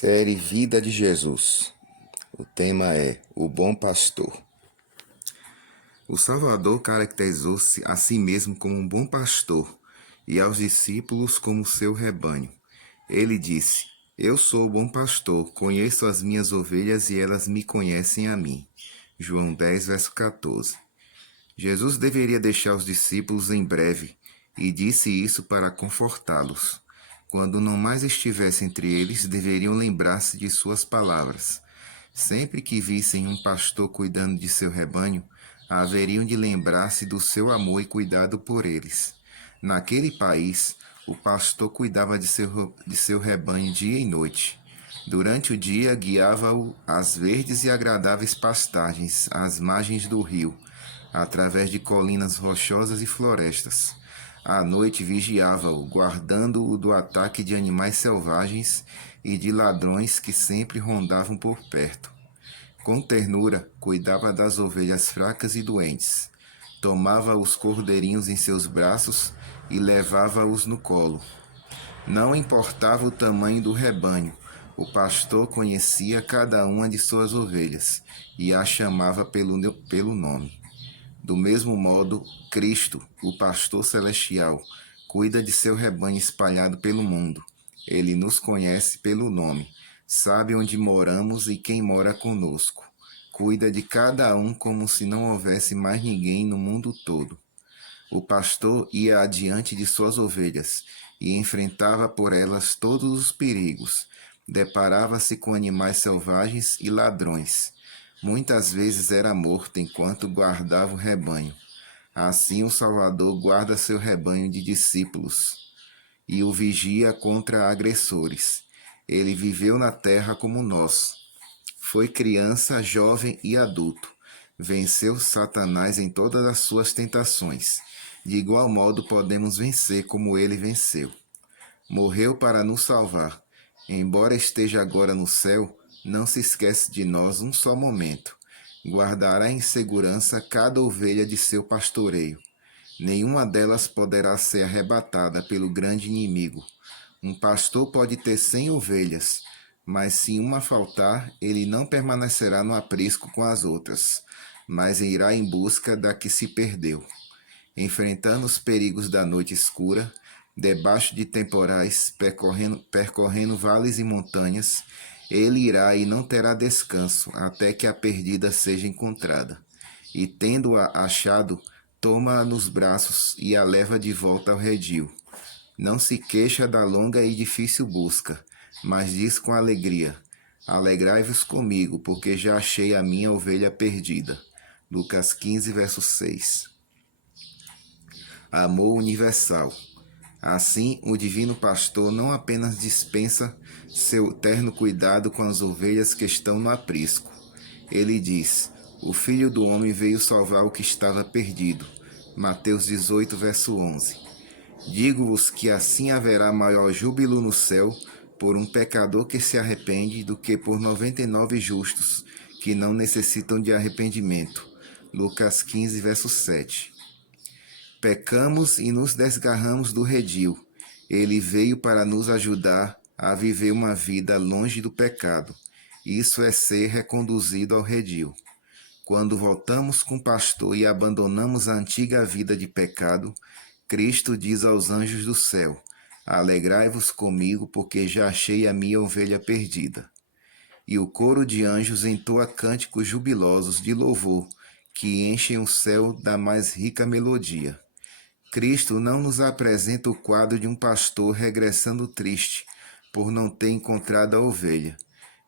Série Vida de Jesus. O tema é O Bom Pastor. O Salvador caracterizou-se a si mesmo como um bom pastor e aos discípulos como seu rebanho. Ele disse: Eu sou o bom pastor, conheço as minhas ovelhas e elas me conhecem a mim. João 10, verso 14. Jesus deveria deixar os discípulos em breve e disse isso para confortá-los. Quando não mais estivesse entre eles, deveriam lembrar-se de suas palavras. Sempre que vissem um pastor cuidando de seu rebanho, haveriam de lembrar-se do seu amor e cuidado por eles. Naquele país, o pastor cuidava de seu rebanho dia e noite. Durante o dia, guiava-o às verdes e agradáveis pastagens, às margens do rio, através de colinas rochosas e florestas. À noite vigiava-o, guardando-o do ataque de animais selvagens e de ladrões que sempre rondavam por perto. Com ternura, cuidava das ovelhas fracas e doentes. Tomava os cordeirinhos em seus braços e levava-os no colo. Não importava o tamanho do rebanho, o pastor conhecia cada uma de suas ovelhas e a chamava pelo nome. Do mesmo modo, Cristo, o pastor celestial, cuida de seu rebanho espalhado pelo mundo. Ele nos conhece pelo nome, sabe onde moramos e quem mora conosco. Cuida de cada um como se não houvesse mais ninguém no mundo todo. O pastor ia adiante de suas ovelhas e enfrentava por elas todos os perigos. Deparava-se com animais selvagens e ladrões. Muitas vezes era morto enquanto guardava o rebanho. Assim o Salvador guarda seu rebanho de discípulos e o vigia contra agressores. Ele viveu na terra como nós. Foi criança, jovem e adulto. Venceu Satanás em todas as suas tentações. De igual modo podemos vencer como ele venceu. Morreu para nos salvar. Embora esteja agora no céu, não se esquece de nós um só momento. Guardará em segurança cada ovelha de seu pastoreio. Nenhuma delas poderá ser arrebatada pelo grande inimigo. Um pastor pode ter 100 ovelhas, mas se uma faltar, ele não permanecerá no aprisco com as outras, mas irá em busca da que se perdeu. Enfrentando os perigos da noite escura, debaixo de temporais, percorrendo vales e montanhas, ele irá e não terá descanso até que a perdida seja encontrada. E tendo-a achado, toma-a nos braços e a leva de volta ao redil. Não se queixa da longa e difícil busca, mas diz com alegria: Alegrai-vos comigo, porque já achei a minha ovelha perdida. Lucas 15, verso 6. Amor universal. Assim, o divino pastor não apenas dispensa seu terno cuidado com as ovelhas que estão no aprisco. Ele diz: O Filho do Homem veio salvar o que estava perdido. Mateus 18, verso 11. Digo-vos que assim haverá maior júbilo no céu por um pecador que se arrepende do que por 99 justos que não necessitam de arrependimento. Lucas 15, verso 7. Pecamos e nos desgarramos do redil. Ele veio para nos ajudar a viver uma vida longe do pecado. Isso é ser reconduzido ao redil. Quando voltamos com o pastor e abandonamos a antiga vida de pecado, Cristo diz aos anjos do céu: Alegrai-vos comigo, porque já achei a minha ovelha perdida. E o coro de anjos entoa cânticos jubilosos de louvor, que enchem o céu da mais rica melodia. Cristo não nos apresenta o quadro de um pastor regressando triste, por não ter encontrado a ovelha.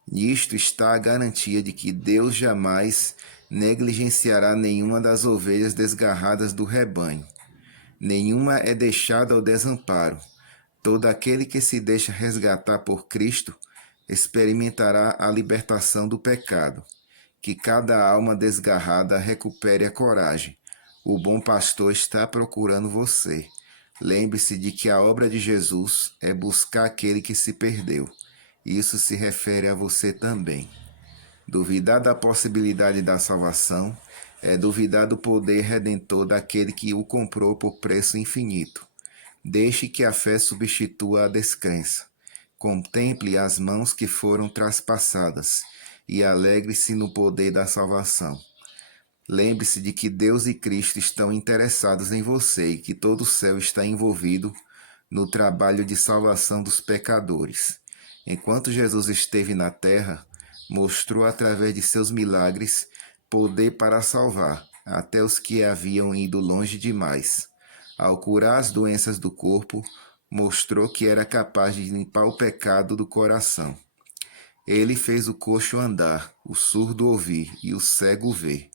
Nisto está a garantia de que Deus jamais negligenciará nenhuma das ovelhas desgarradas do rebanho. Nenhuma é deixada ao desamparo. Todo aquele que se deixa resgatar por Cristo experimentará a libertação do pecado. Que cada alma desgarrada recupere a coragem. O bom pastor está procurando você. Lembre-se de que a obra de Jesus é buscar aquele que se perdeu. Isso se refere a você também. Duvidar da possibilidade da salvação é duvidar do poder redentor daquele que o comprou por preço infinito. Deixe que a fé substitua a descrença. Contemple as mãos que foram traspassadas e alegre-se no poder da salvação. Lembre-se de que Deus e Cristo estão interessados em você e que todo o céu está envolvido no trabalho de salvação dos pecadores. Enquanto Jesus esteve na terra, mostrou através de seus milagres poder para salvar até os que haviam ido longe demais. Ao curar as doenças do corpo, mostrou que era capaz de limpar o pecado do coração. Ele fez o coxo andar, o surdo ouvir e o cego ver.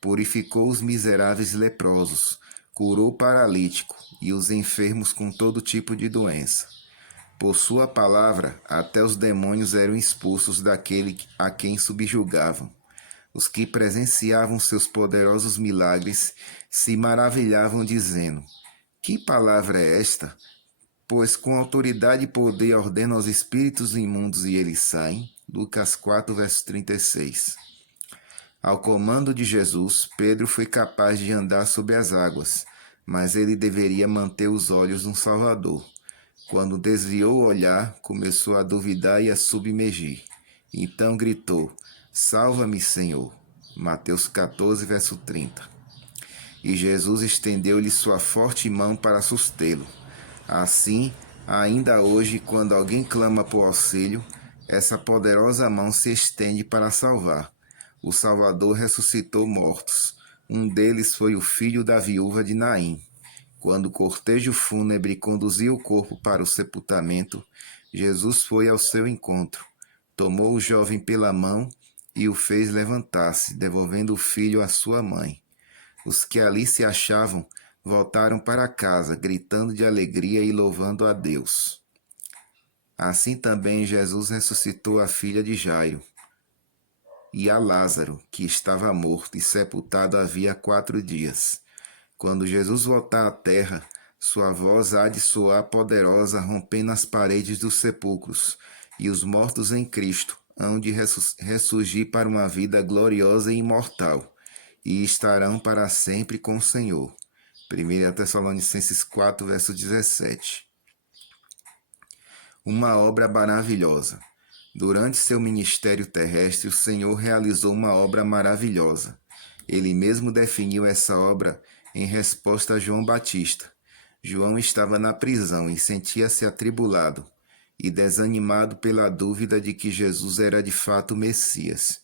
Purificou os miseráveis leprosos, curou o paralítico e os enfermos com todo tipo de doença. Por sua palavra, até os demônios eram expulsos daquele a quem subjugavam. Os que presenciavam seus poderosos milagres se maravilhavam, dizendo: Que palavra é esta? Pois com autoridade e poder ordena aos espíritos imundos e eles saem. Lucas 4, verso 36. Ao comando de Jesus, Pedro foi capaz de andar sobre as águas, mas ele deveria manter os olhos no Salvador. Quando desviou o olhar, começou a duvidar e a submergir. Então gritou: Salva-me, Senhor. Mateus 14, verso 30. E Jesus estendeu-lhe sua forte mão para sustê-lo. Assim, ainda hoje, quando alguém clama por auxílio, essa poderosa mão se estende para salvar. O Salvador ressuscitou mortos. Um deles foi o filho da viúva de Naim. Quando o cortejo fúnebre conduzia o corpo para o sepultamento, Jesus foi ao seu encontro, tomou o jovem pela mão e o fez levantar-se, devolvendo o filho à sua mãe. Os que ali se achavam voltaram para casa, gritando de alegria e louvando a Deus. Assim também Jesus ressuscitou a filha de Jairo e a Lázaro, que estava morto e sepultado havia 4 dias. Quando Jesus voltar à terra, sua voz há de soar poderosa, rompendo as paredes dos sepulcros, e os mortos em Cristo hão de ressurgir para uma vida gloriosa e imortal, e estarão para sempre com o Senhor. 1 Tessalonicenses 4, verso 17. Uma obra maravilhosa. Durante seu ministério terrestre, o Senhor realizou uma obra maravilhosa. Ele mesmo definiu essa obra em resposta a João Batista. João estava na prisão e sentia-se atribulado e desanimado pela dúvida de que Jesus era de fato o Messias.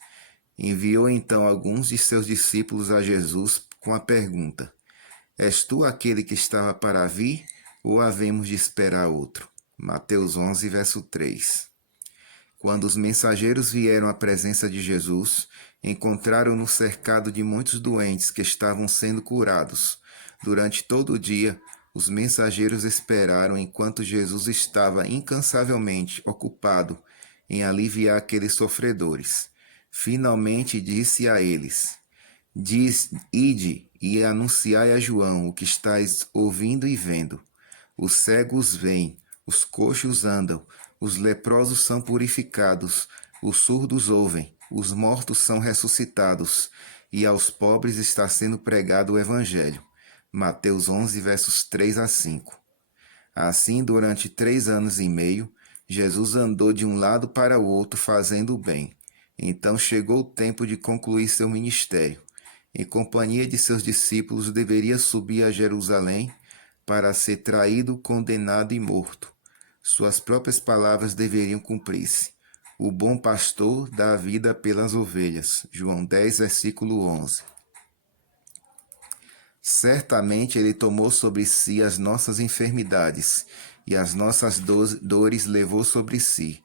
Enviou então alguns de seus discípulos a Jesus com a pergunta: És tu aquele que estava para vir, ou havemos de esperar outro? Mateus 11, verso 3. Quando os mensageiros vieram à presença de Jesus, encontraram-no cercado de muitos doentes que estavam sendo curados. Durante todo o dia, os mensageiros esperaram enquanto Jesus estava incansavelmente ocupado em aliviar aqueles sofredores. Finalmente disse a eles: Ide e anunciai a João o que estáis ouvindo e vendo. Os cegos veem, os coxos andam, os leprosos são purificados, os surdos ouvem, os mortos são ressuscitados, e aos pobres está sendo pregado o Evangelho. Mateus 11, versos 3 a 5. Assim, durante 3 anos e meio, Jesus andou de um lado para o outro fazendo o bem. Então chegou o tempo de concluir seu ministério. Em companhia de seus discípulos, deveria subir a Jerusalém para ser traído, condenado e morto. Suas próprias palavras deveriam cumprir-se. O bom pastor dá a vida pelas ovelhas. João 10, versículo 11. Certamente ele tomou sobre si as nossas enfermidades e as nossas dores levou sobre si.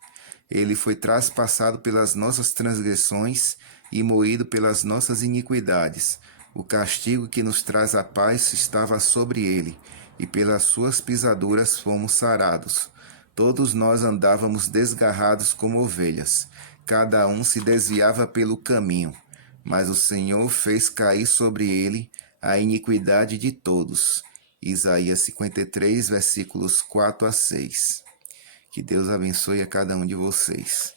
Ele foi traspassado pelas nossas transgressões e moído pelas nossas iniquidades. O castigo que nos traz a paz estava sobre ele, e pelas suas pisaduras fomos sarados. Todos nós andávamos desgarrados como ovelhas, cada um se desviava pelo caminho, mas o Senhor fez cair sobre ele a iniquidade de todos. Isaías 53, versículos 4 a 6. Que Deus abençoe a cada um de vocês.